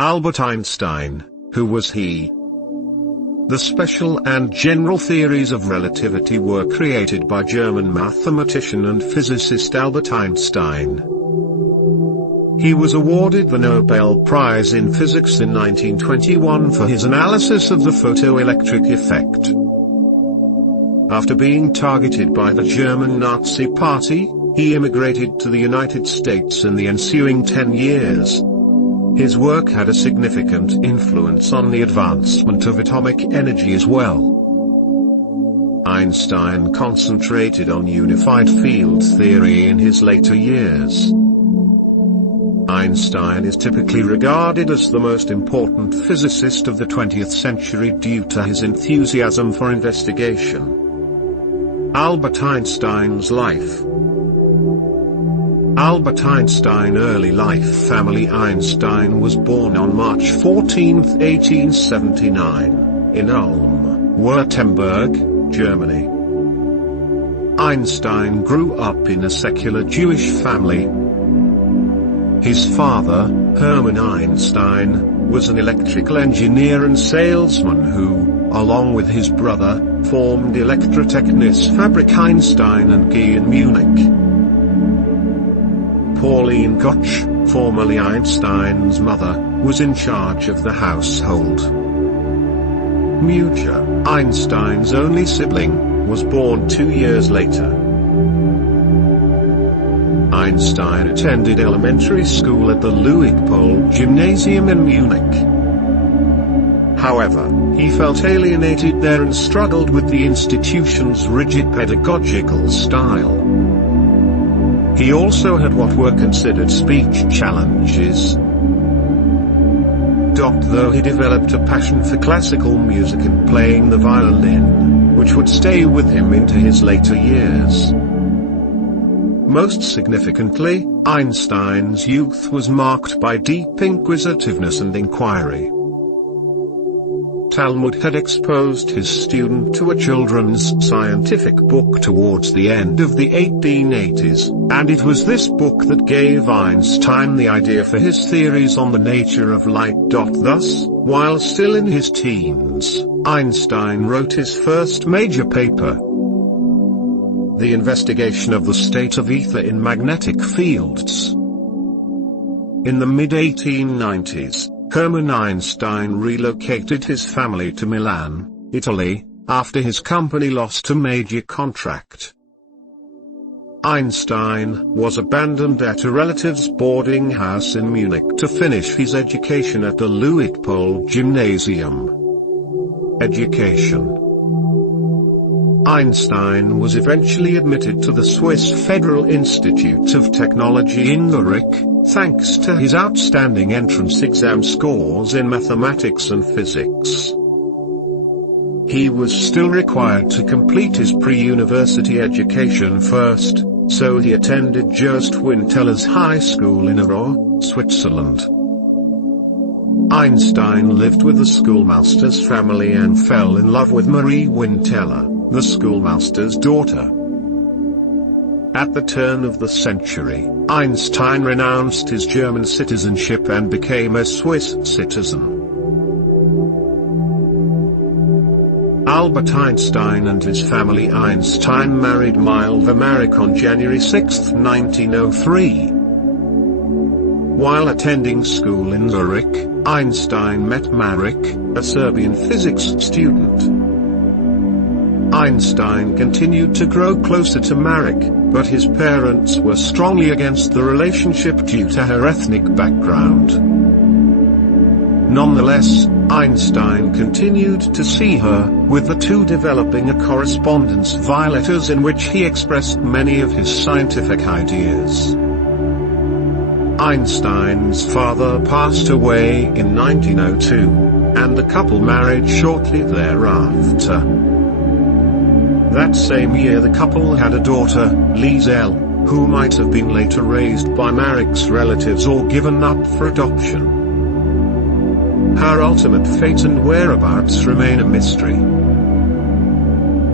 Albert Einstein, who was he? The special and general theories of relativity were created by German mathematician and physicist Albert Einstein. He was awarded the Nobel Prize in Physics in 1921 for his analysis of the photoelectric effect. After being targeted by the German Nazi Party, he immigrated to the United States in the ensuing 10 years. His work had a significant influence on the advancement of atomic energy as well. Einstein concentrated on unified field theory in his later years. Einstein is typically regarded as the most important physicist of the 20th century due to his enthusiasm for investigation. Albert Einstein's life. Albert Einstein early life. Family. Einstein was born on March 14, 1879, in Ulm, Württemberg, Germany. Einstein grew up in a secular Jewish family. His father, Hermann Einstein, was an electrical engineer and salesman who, along with his brother, formed Elektrotechnische Fabrik Einstein and G in Munich. Pauline Koch, formerly Einstein's mother, was in charge of the household. Mucha, Einstein's only sibling, was born 2 years later. Einstein attended elementary school at the Luitpold Gymnasium in Munich. However, he felt alienated there and struggled with the institution's rigid pedagogical style. He also had what were considered speech challenges. Though he developed a passion for classical music and playing the violin, which would stay with him into his later years. Most significantly, Einstein's youth was marked by deep inquisitiveness and inquiry. Talmud had exposed his student to a children's scientific book towards the end of the 1880s, and it was this book that gave Einstein the idea for his theories on the nature of light. Thus, while still in his teens, Einstein wrote his first major paper, The Investigation of the State of Ether in Magnetic Fields. In the mid-1890s, Hermann Einstein relocated his family to Milan, Italy, after his company lost a major contract. Einstein was abandoned at a relative's boarding house in Munich to finish his education at the Luitpold Gymnasium. Education. Einstein was eventually admitted to the Swiss Federal Institute of Technology in Zurich, thanks to his outstanding entrance exam scores in mathematics and physics. He was still required to complete his pre-university education first, so he attended Jost Winteller's High School in Aarau, Switzerland. Einstein lived with the schoolmaster's family and fell in love with Marie Winteller, the schoolmaster's daughter. At the turn of the century, Einstein renounced his German citizenship and became a Swiss citizen. Albert Einstein and his family. Einstein married Milva Marek on January 6, 1903. While attending school in Zurich, Einstein met Marek, a Serbian physics student. Einstein continued to grow closer to Marek, but his parents were strongly against the relationship due to her ethnic background. Nonetheless, Einstein continued to see her, with the two developing a correspondence via letters in which he expressed many of his scientific ideas. Einstein's father passed away in 1902, and the couple married shortly thereafter. That same year the couple had a daughter, Liesel, who might have been later raised by Marek's relatives or given up for adoption. Her ultimate fate and whereabouts remain a mystery.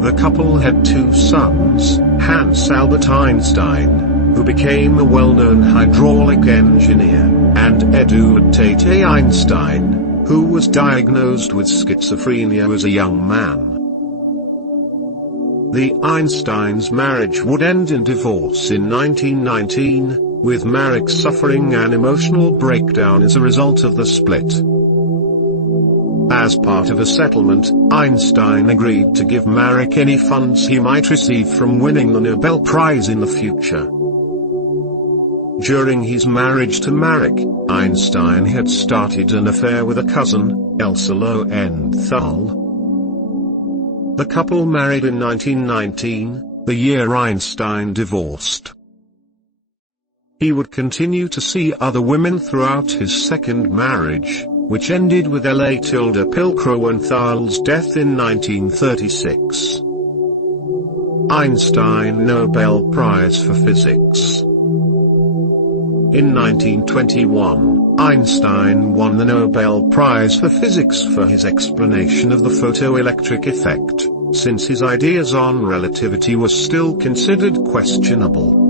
The couple had two sons, Hans Albert Einstein, who became a well-known hydraulic engineer, and Edward Tate Einstein, who was diagnosed with schizophrenia as a young man. The Einsteins' marriage would end in divorce in 1919, with Marek suffering an emotional breakdown as a result of the split. As part of a settlement, Einstein agreed to give Marek any funds he might receive from winning the Nobel Prize in the future. During his marriage to Marek, Einstein had started an affair with a cousin, Elsa Lowenthal. The couple married in 1919, the year Einstein divorced. He would continue to see other women throughout his second marriage, which ended with Tilda Pilkrow-Lowenthal's death in 1936. Einstein Nobel Prize for Physics. In 1921, Einstein won the Nobel Prize for Physics for his explanation of the photoelectric effect, since his ideas on relativity were still considered questionable.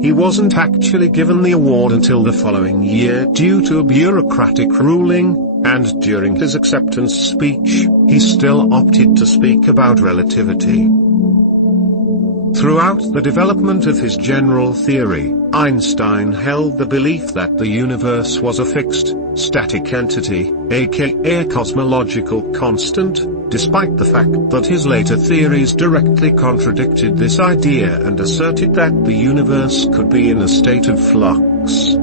He wasn't actually given the award until the following year due to a bureaucratic ruling, and during his acceptance speech, he still opted to speak about relativity. Throughout the development of his general theory, Einstein held the belief that the universe was a fixed, static entity, aka a cosmological constant, despite the fact that his later theories directly contradicted this idea and asserted that the universe could be in a state of flux.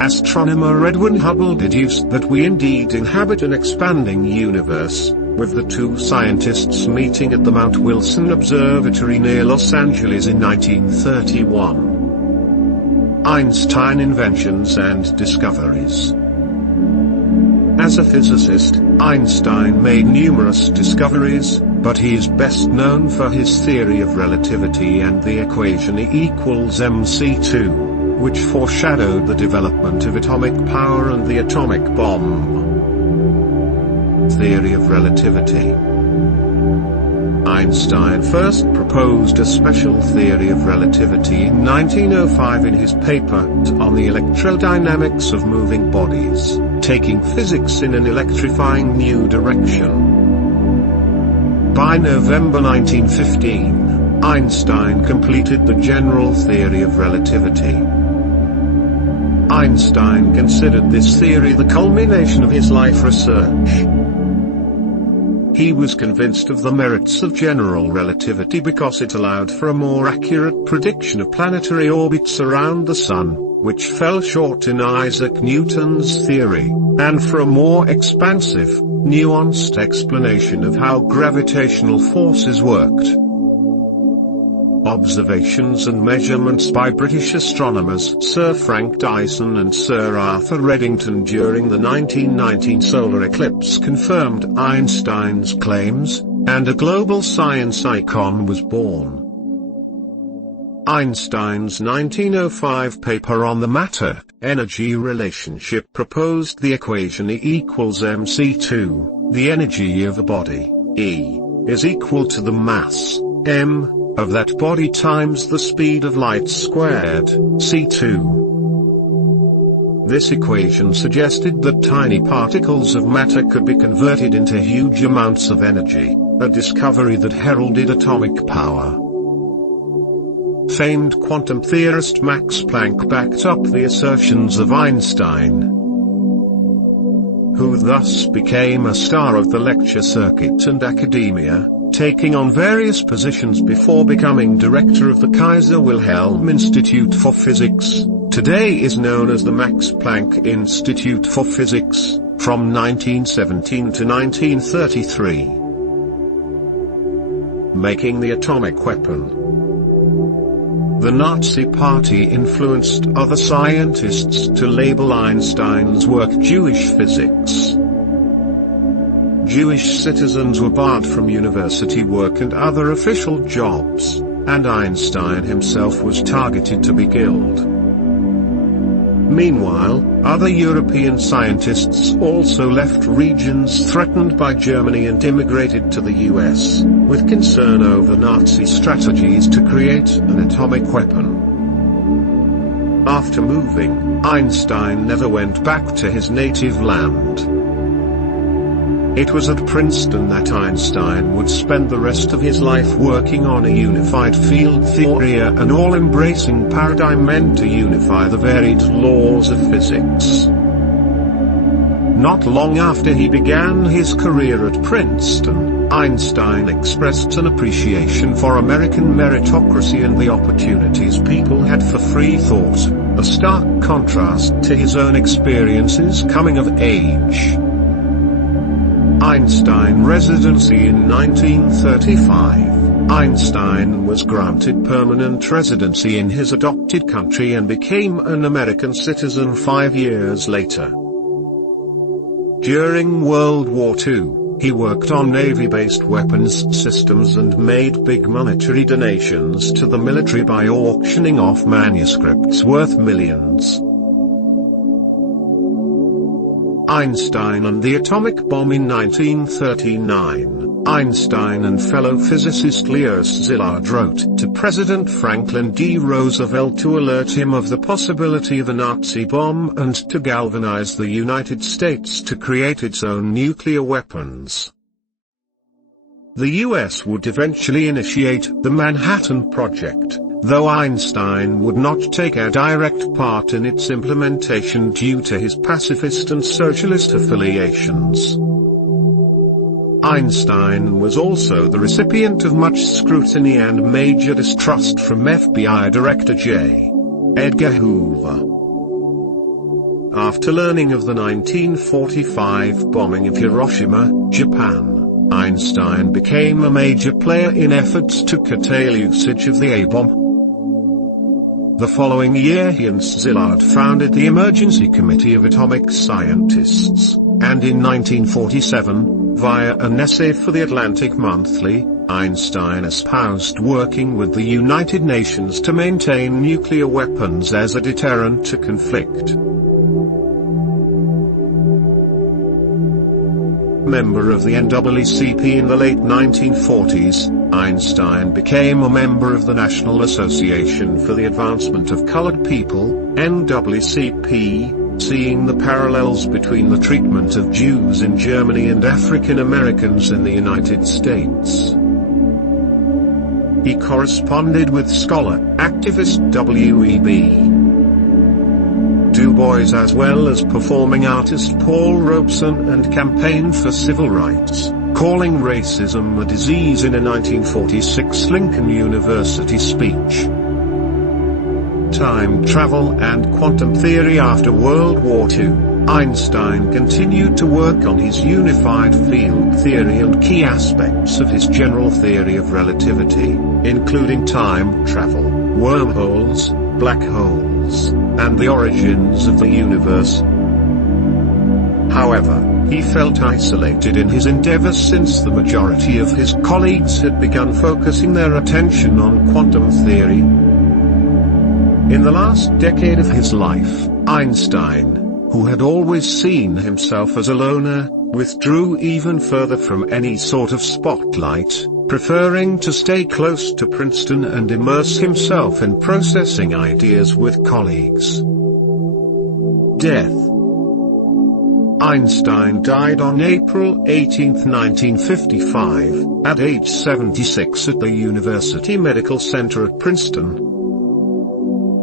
Astronomer Edwin Hubble deduced that we indeed inhabit an expanding universe, with the two scientists meeting at the Mount Wilson Observatory near Los Angeles in 1931. Einstein Inventions and Discoveries. As a physicist, Einstein made numerous discoveries, but he is best known for his theory of relativity and the equation E equals mc2, which foreshadowed the development of atomic power and the atomic bomb. Theory of relativity. Einstein first proposed a special theory of relativity in 1905 in his paper on the electrodynamics of moving bodies, taking physics in an electrifying new direction. By November 1915, Einstein completed the general theory of relativity. Einstein considered this theory the culmination of his life research. He was convinced of the merits of general relativity because it allowed for a more accurate prediction of planetary orbits around the Sun, which fell short in Isaac Newton's theory, and for a more expansive, nuanced explanation of how gravitational forces worked. Observations and measurements by British astronomers Sir Frank Dyson and Sir Arthur Eddington during the 1919 solar eclipse confirmed Einstein's claims, and a global science icon was born. Einstein's 1905 paper on the matter-energy relationship proposed the equation E equals mc2, the energy of a body, E, is equal to the mass, m, of that body times the speed of light squared, c2. This equation suggested that tiny particles of matter could be converted into huge amounts of energy, a discovery that heralded atomic power. Famed quantum theorist Max Planck backed up the assertions of Einstein, who thus became a star of the lecture circuit and academia, taking on various positions before becoming director of the Kaiser Wilhelm Institute for Physics, today is known as the Max Planck Institute for Physics, from 1917 to 1933. Making the atomic weapon. The Nazi Party influenced other scientists to label Einstein's work Jewish physics. Jewish citizens were barred from university work and other official jobs, and Einstein himself was targeted to be killed. Meanwhile, other European scientists also left regions threatened by Germany and immigrated to the US, with concern over Nazi strategies to create an atomic weapon. After moving, Einstein never went back to his native land. It was at Princeton that Einstein would spend the rest of his life working on a unified field theory, an all-embracing paradigm meant to unify the varied laws of physics. Not long after he began his career at Princeton, Einstein expressed an appreciation for American meritocracy and the opportunities people had for free thought, a stark contrast to his own experiences coming of age. Einstein residency in 1935. Einstein was granted permanent residency in his adopted country and became an American citizen 5 years later. During World War II, he worked on Navy-based weapons systems and made big monetary donations to the military by auctioning off manuscripts worth millions. Einstein and the atomic bomb. In 1939, Einstein and fellow physicist Leo Szilard wrote to President Franklin D. Roosevelt to alert him of the possibility of a Nazi bomb and to galvanize the United States to create its own nuclear weapons. The US would eventually initiate the Manhattan Project, though Einstein would not take a direct part in its implementation due to his pacifist and socialist affiliations. Einstein was also the recipient of much scrutiny and major distrust from FBI Director J. Edgar Hoover. After learning of the 1945 bombing of Hiroshima, Japan, Einstein became a major player in efforts to curtail usage of the A-bomb. The following year he and Szilard founded the Emergency Committee of Atomic Scientists, and in 1947, via an essay for the Atlantic Monthly, Einstein espoused working with the United Nations to maintain nuclear weapons as a deterrent to conflict. Member of the NAACP in the late 1940s, Einstein became a member of the National Association for the Advancement of Colored People, NAACP, seeing the parallels between the treatment of Jews in Germany and African Americans in the United States. He corresponded with scholar, activist W.E.B. Du Bois as well as performing artist Paul Robeson, and campaigned for civil rights, calling racism a disease in a 1946 Lincoln University speech. Time travel and quantum theory. After World War II, Einstein continued to work on his unified field theory and key aspects of his general theory of relativity, including time travel, wormholes, black holes, and the origins of the universe. However, he felt isolated in his endeavors since the majority of his colleagues had begun focusing their attention on quantum theory. In the last decade of his life, Einstein, who had always seen himself as a loner, withdrew even further from any sort of spotlight, preferring to stay close to Princeton and immerse himself in processing ideas with colleagues. Death. Einstein died on April 18, 1955, at age 76 at the University Medical Center at Princeton.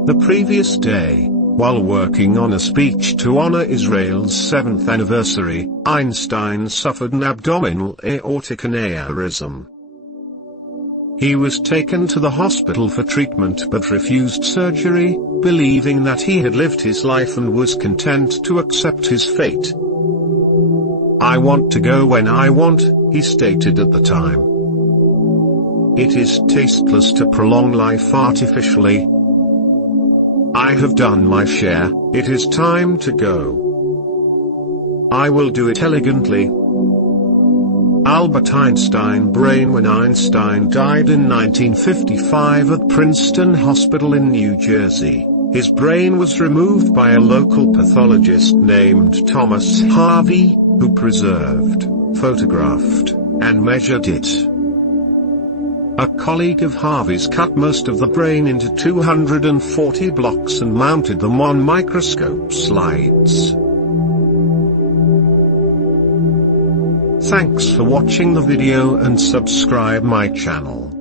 The previous day, while working on a speech to honor Israel's 7th anniversary, Einstein suffered an abdominal aortic aneurysm. He was taken to the hospital for treatment but refused surgery, believing that he had lived his life and was content to accept his fate. "I want to go when I want," he stated at the time. "It is tasteless to prolong life artificially. I have done my share, it is time to go. I will do it elegantly." Albert Einstein brain. When Einstein died in 1955 at Princeton Hospital in New Jersey, his brain was removed by a local pathologist named Thomas Harvey, who preserved, photographed, and measured it. A colleague of Harvey's cut most of the brain into 240 blocks and mounted them on microscope slides. Thanks for watching the video and subscribe my channel.